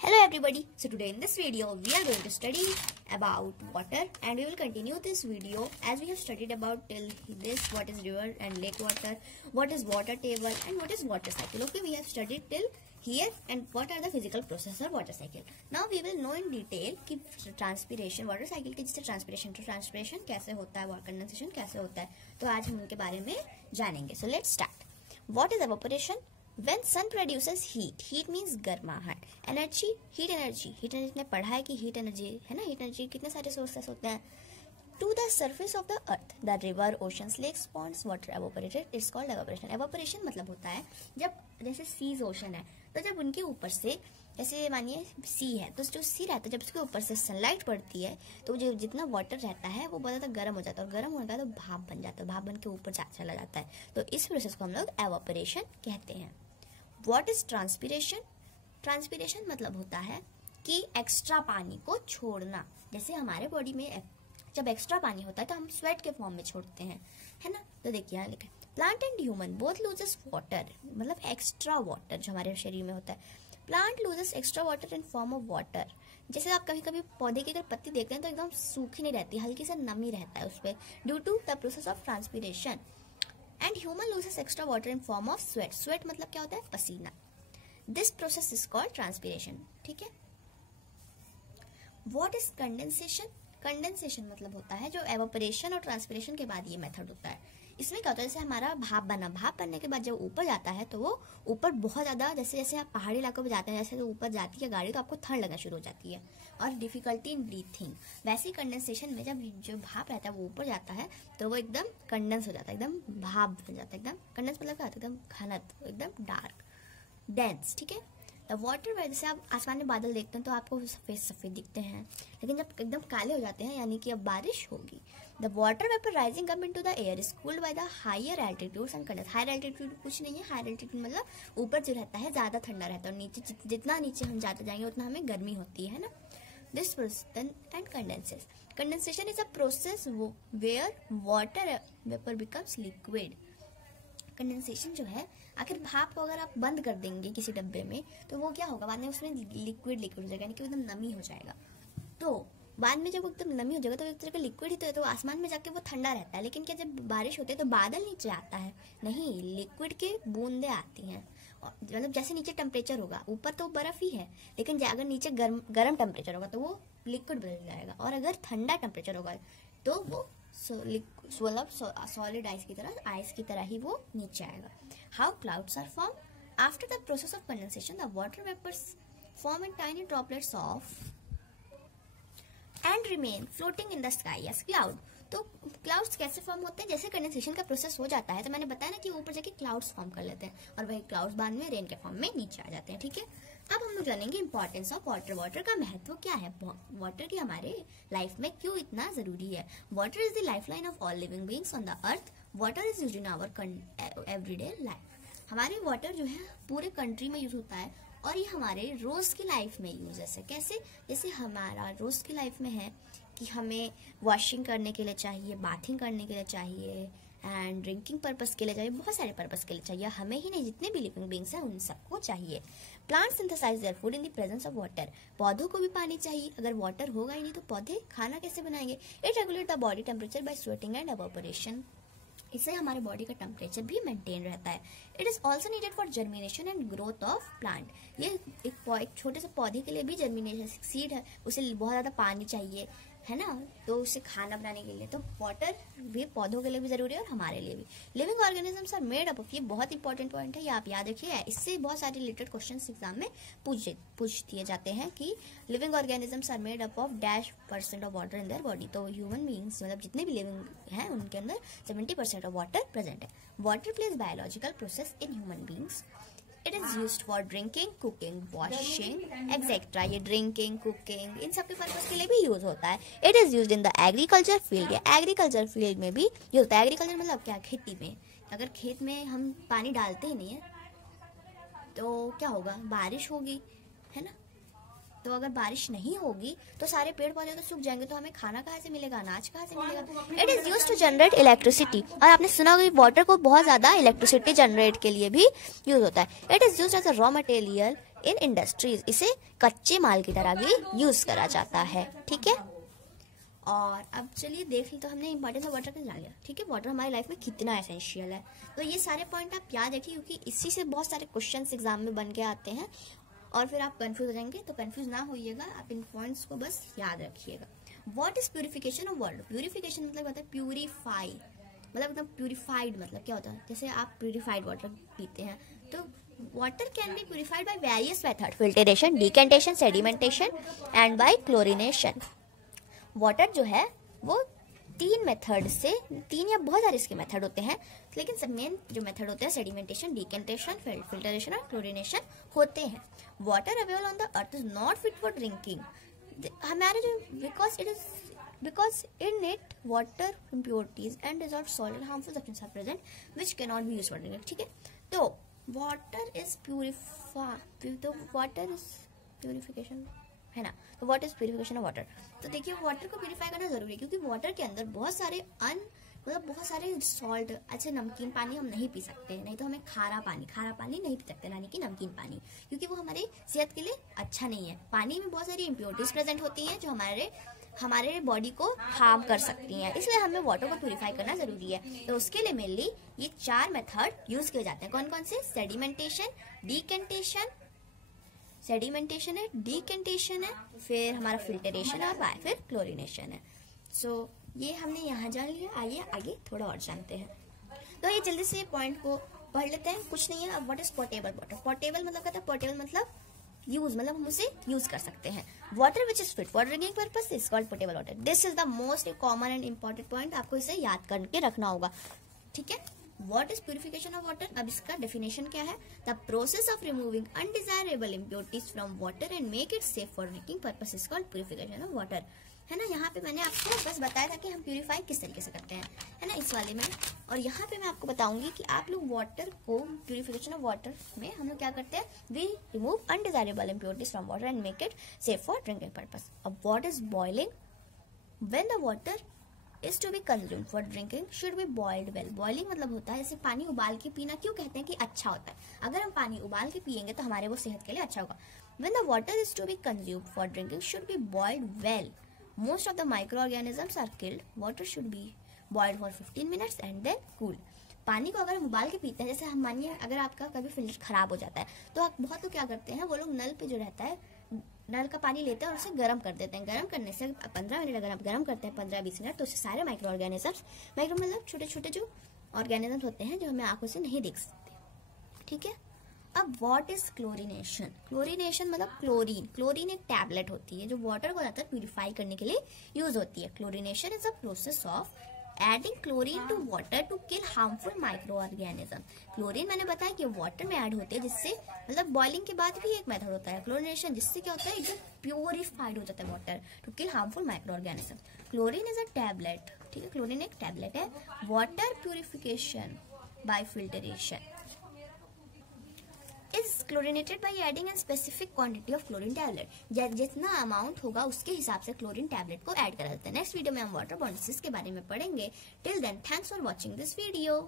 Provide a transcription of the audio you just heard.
Hello everybody, so today in this video we are going to study about water and we will continue this video as we have studied about till this what is river and lake water, what is water table and what is water cycle. Okay, we have studied till here and what are the physical process of water cycle. Now we will know in detail कि transpiration water cycle की जिससे transpiration कैसे होता है, condensation कैसे होता है, तो आज हम उनके बारे में जानेंगे. So let's start. What is evaporation? When sun produces heat means गर्माहट. एनर्जी, हीट एनर्जी ने पढ़ा है कि हीट एनर्जी है ना, हीट एनर्जी कितने सारे सोर्सेस होते हैं. To the surface of the earth the river oceans lakes ponds water evaporated it's called evaporation. Evaporation मतलब होता है जब जैसे सीज ओशन है तो जब उनके ऊपर से जैसे मानिए सी है तो जो सी रहता है जब उसके ऊपर से सनलाइट पड़ती है तो जो जितना वाटर रहता है वो बहुत ज़्यादा गर्म हो जाता है और गर्म होने का तो भाप बन जाता है, भाप बन के ऊपर चला जाता है. तो इस प्रोसेस को हम लोग एवोपरेशन कहते हैं. What is transpiration? ट्रांसपिरेशन मतलब होता है कि एक्स्ट्रा पानी को छोड़ना. जैसे हमारे बॉडी में जब एक्स्ट्रा पानी होता है तो हम स्वेट के फॉर्म में छोड़ते हैं, है ना. तो देखिए यहाँ लिखा है plant and human both loses water, मतलब एक्स्ट्रा वाटर जो हमारे शरीर में होता है. Plant loses extra water in form of water. जैसे आप कभी कभी पौधे की अगर पत्ती देखते हैं तो एकदम सूखी नहीं रहती, हल्की सा नमी रहता है उस पर due to the process of transpiration. And human loses extra water in form of sweat. Sweat मतलब क्या होता है? पसीना. This process is called transpiration. ठीक है. What is condensation? कंडेंसेशन मतलब होता है जो एवोपरेशन और ट्रांसपिरेशन के बाद ये मेथड होता है. इसमें क्या होता है, जैसे हमारा भाप बनने के बाद जब ऊपर जाता है तो वो ऊपर बहुत ज्यादा, जैसे जैसे आप पहाड़ी इलाकों में जाते हैं जैसे तो ऊपर जाती है गाड़ी तो आपको ठंड लगना शुरू हो जाती है और डिफिकल्टी इन ब्रीथिंग. वैसे ही कंडेंसेशन में जब जो भाप रहता है वो ऊपर जाता है तो वो एकदम कंडेंस हो जाता है, एकदम भाप बन जाता है. एकदम कंडेंस मतलब क्या होता है? एकदम घनत, एकदम डार्क, डेंस. ठीक है. द वाटर, जैसे आप आसमान में बादल देखते हैं तो आपको सफेद सफेद दिखते हैं, लेकिन जब एकदम काले हो जाते हैं यानी कि अब बारिश होगी. The water vapour rising up into the air is cooled by the higher altitudes and condense. Higher altitude कुछ नहीं है, हायर एल्टीट्यूड मतलब ऊपर जो रहता है ज्यादा ठंडा रहता है और नीचे जितना नीचे हम जाते जाएंगे उतना हमें गर्मी होती है ना. This process and condenses. Condensation is a process where water vapour becomes liquid. Condensation जो है, आखिर भाप को अगर आप बंद कर देंगे किसी डब्बे में तो वो क्या होगा, बाद में उसमें लिक्विड हो जाएगा, यानी कि एकदम नमी हो जाएगा. तो बाद में जब एकदम नमी हो जाएगा तो एक तरह का लिक्विड ही तो है, तो आसमान में जाके वो ठंडा रहता है. लेकिन क्या जब बारिश होती है तो बादल नीचे आता है? नहीं, लिक्विड के बूंदे आती हैं. मतलब जैसे नीचे टेम्परेचर होगा, ऊपर तो बर्फ ही है, लेकिन अगर नीचे गर्म टेम्परेचर होगा तो वो लिक्विड बदल जाएगा और अगर ठंडा टेम्परेचर होगा तो वो सॉलिड आइस की तरह ही वो नीचे आएगा. How clouds are form? After the process of condensation the water vapours form in tiny droplets of and remain floating in the sky as cloud. तो क्लाउड्स कैसे फॉर्म होते हैं? जैसे कंडेंसेशन का प्रोसेस हो जाता है तो मैंने बताया ना कि ऊपर जाके क्लाउड्स फॉर्म कर लेते हैं और वही क्लाउड्स बाद में रेन के फॉर्म में नीचे आ जाते हैं. ठीक है. अब हम लोग जानेंगे इंपॉर्टेंस ऑफ वाटर. वाटर का महत्व क्या है, वाटर की हमारे लाइफ में क्यों इतना जरूरी है. Water is the life line of all living beings on the earth. Water is used in our everyday life. हमारे वाटर जो है पूरे कंट्री में यूज होता है और ये हमारे रोज की लाइफ में यूजेस है. कैसे? जैसे हमारा रोज की लाइफ में है कि हमें वॉशिंग करने के लिए चाहिए, बाथिंग करने के लिए चाहिए एंड ड्रिंकिंग पर्पस के लिए चाहिए, बहुत सारे पर्पस के लिए चाहिए. हमें ही नहीं, जितने भी लिविंग बीइंग्स हैं उन सबको चाहिए. Plant synthesise their food in the presence of water. पौधों को भी पानी चाहिए, अगर वाटर होगा ही नहीं तो पौधे खाना कैसे बनाएंगे. It regulate the body temperature by sweating and evaporation. इससे हमारे बॉडी का टेम्परेचर भी मेंटेन रहता है. It is also needed for germination and growth of plant. ये एक छोटे से पौधे के लिए भी जर्मिनेशन, सीड है उसे बहुत ज्यादा पानी चाहिए, है ना, तो उसे खाना बनाने के लिए तो वाटर भी पौधों के लिए भी जरूरी है और हमारे लिए भी. Living organisms are made up of, ये बहुत इंपॉर्टेंट पॉइंट है, ये आप याद रखिए. इससे बहुत सारे रिलेटेड क्वेश्चंस एग्जाम में पूछ दिए जाते हैं कि living organisms are made up of -% of water in their body. तो ह्यूमन बीइंग्स मतलब जितने भी लिविंग हैं उनके अंदर 70% ऑफ वाटर प्रेजेंट है. Water plays biological process in human beings. It is used for drinking, cooking, washing etcetera. ये drinking, cooking इन सब के पर्पज के लिए भी यूज होता है. It is used in the agriculture field. ये एग्रीकल्चर फील्ड में भी यूज होता है. एग्रीकल्चर मतलब क्या? खेती में. अगर खेत में हम पानी डालते ही नहीं है तो क्या होगा, बारिश होगी, है ना. तो अगर बारिश नहीं होगी तो सारे पेड़ पौधे तो सूख जाएंगे, तो हमें खाना कहाँ से मिलेगा, अनाज कहाँ से मिलेगा. It is used to generate electricity. और आपने सुना होगा वाटर को बहुत ज्यादा इलेक्ट्रिसिटी जनरेट के लिए भी यूज होता है. It is used as a raw material in industries इसे कच्चे माल की तरह भी यूज करा जाता है। ठीक है, और अब चलिए देख ली तो हमने इंपॉर्टेंस ऑफ वाटर का जान लिया। ठीक है, वाटर हमारी लाइफ में कितना एसेंशियल है। तो ये सारे पॉइंट आप याद रखिए, क्योंकि इसी से बहुत सारे क्वेश्चंस एग्जाम में बन के आते हैं और फिर आप कंफ्यूज हो जाएंगे। तो कंफ्यूज ना होइएगा, आप इन पॉइंट्स को बस याद रखिएगा। What is purification of water? Purification मतलब होता है प्यूरिफाई, मतलब एकदम प्यूरिफाइड। मतलब क्या होता है, जैसे आप प्यूरिफाइड वाटर पीते हैं तो water can be purified by various method, filtration, decantation, sedimentation and by chlorination. Water जो है वो 3 मेथड से, 3 या बहुत सारे इसके मेथड होते हैं, लेकिन सब मेन जो मेथड होते हैं सेडिमेंटेशन, डिकेंटेशन, फिल्टरेशन और क्लोरिनेशन होते हैं। Water available on the earth is not fit for drinking. हमारे जो because in it water impurities and dissolved solid harmful substances are present which cannot be used for drinking। ठीक है, तो water is purification है ना। तो what is purification of water? तो देखिए वाटर को प्यूरिफाई करना जरूरी है, क्योंकि वाटर के अंदर बहुत सारे बहुत सारे सॉल्ट, अच्छे नमकीन पानी हम नहीं पी सकते, नहीं तो हमें खारा पानी नहीं पी सकते, यानी कि नमकीन पानी, क्योंकि वो हमारे सेहत के लिए अच्छा नहीं है। पानी में बहुत सारी इम्प्योरिटीज प्रेजेंट होती हैं जो हमारे बॉडी को हार्म कर सकती हैं, इसलिए हमें वाटर को प्यूरिफाई करना जरूरी है। तो उसके लिए मेनली ये 4 मेथड यूज किए जाते हैं। कौन कौन से? सेडिमेंटेशन, डिकेंटेशन है, डिकेंटेशन है, फिर हमारा फिल्टरेशन है और फिर क्लोरिनेशन है। सो ये हमने यहाँ जान लिया। आइए आगे थोड़ा और जानते हैं। तो ये जल्दी से पॉइंट को पढ़ लेते हैं। कुछ नहीं है। अब what is portable water? Portable मतलब कहता है, पोर्टेबल मतलब यूज, मतलब हम उसे यूज कर सकते हैं। Water which is fit for drinking purpose is called portable water. This is the most common and important point, आपको इसे याद करके रखना होगा। ठीक है, what is purification of water? अब इसका डेफिनेशन क्या है? The process of removing undesirable impurities from water and make it safe for drinking purpose is called purification of water. है ना, यहाँ पे मैंने आपको बस बताया था कि हम प्यूरिफाई किस तरीके से करते हैं, है ना, इस वाले में। और यहाँ पे मैं आपको बताऊंगी कि आप लोग वाटर को, प्यूरिफिकेशन ऑफ वाटर में हम लोग क्या करते हैं? We remove undesirable impurities from water and make it safe for drinking purpose. अब what is boiling? When the water is to be consume for drinking should be boiled well. Boiling मतलब होता है, जैसे पानी उबाल के पीना क्यों कहते हैं कि अच्छा होता है? अगर हम पानी उबाल के पियेंगे तो हमारे वो सेहत के लिए अच्छा होगा। When the water is to be consumed for drinking should be boiled well. Most of the microorganisms are killed. Water should be boiled for 15 minutes and then cool. पानी को अगर हम उबाल के पीते हैं, जैसे हम मानिए अगर आपका कभी फिल्टर खराब हो जाता है तो बहुत लोग क्या करते हैं, वो लोग नल पे जो रहता है, नल का पानी लेते हैं और उसे गर्म कर देते हैं। गर्म करने से 15 मिनट अगर आप गर्म करते हैं, 15-20 मिनट, तो उससे सारे माइक्रो ऑर्गेनिजम्स, माइक्रो मतलब छोटे छोटे जो ऑर्गेनिजम्स होते हैं जो हमें आंखों से नहीं देख सकते। ठीक है, अब व्हाट इज क्लोरिनेशन? क्लोरिनेशन मतलब क्लोरीन एक टैबलेट होती है जो वाटर को ज्यादातर प्यूरिफाई करने के लिए यूज होती है। Chlorination is a process of adding chlorine to water to kill harmful micro organism. Chlorine मैंने बताया कि वाटर में ऐड होते हैं, जिससे मतलब बॉइलिंग के बाद भी एक मेथड होता है क्लोरिनेशन, जिससे क्या होता है, एकदम प्योरिफाइड हो जाता है water to kill harmful micro organism. Chlorine is a tablet. ठीक है, क्लोरीन एक टैबलेट है। Water purification by filtration is chlorinated by adding a specific quantity of chlorine tablet। जितना अमाउंट होगा उसके हिसाब से क्लोरीन टैबलेट को ऐड कर देते हैं। नेक्स्ट वीडियो में हम वाटर बॉन्ड डिसीज के बारे में पढ़ेंगे। Till then thanks for watching this video.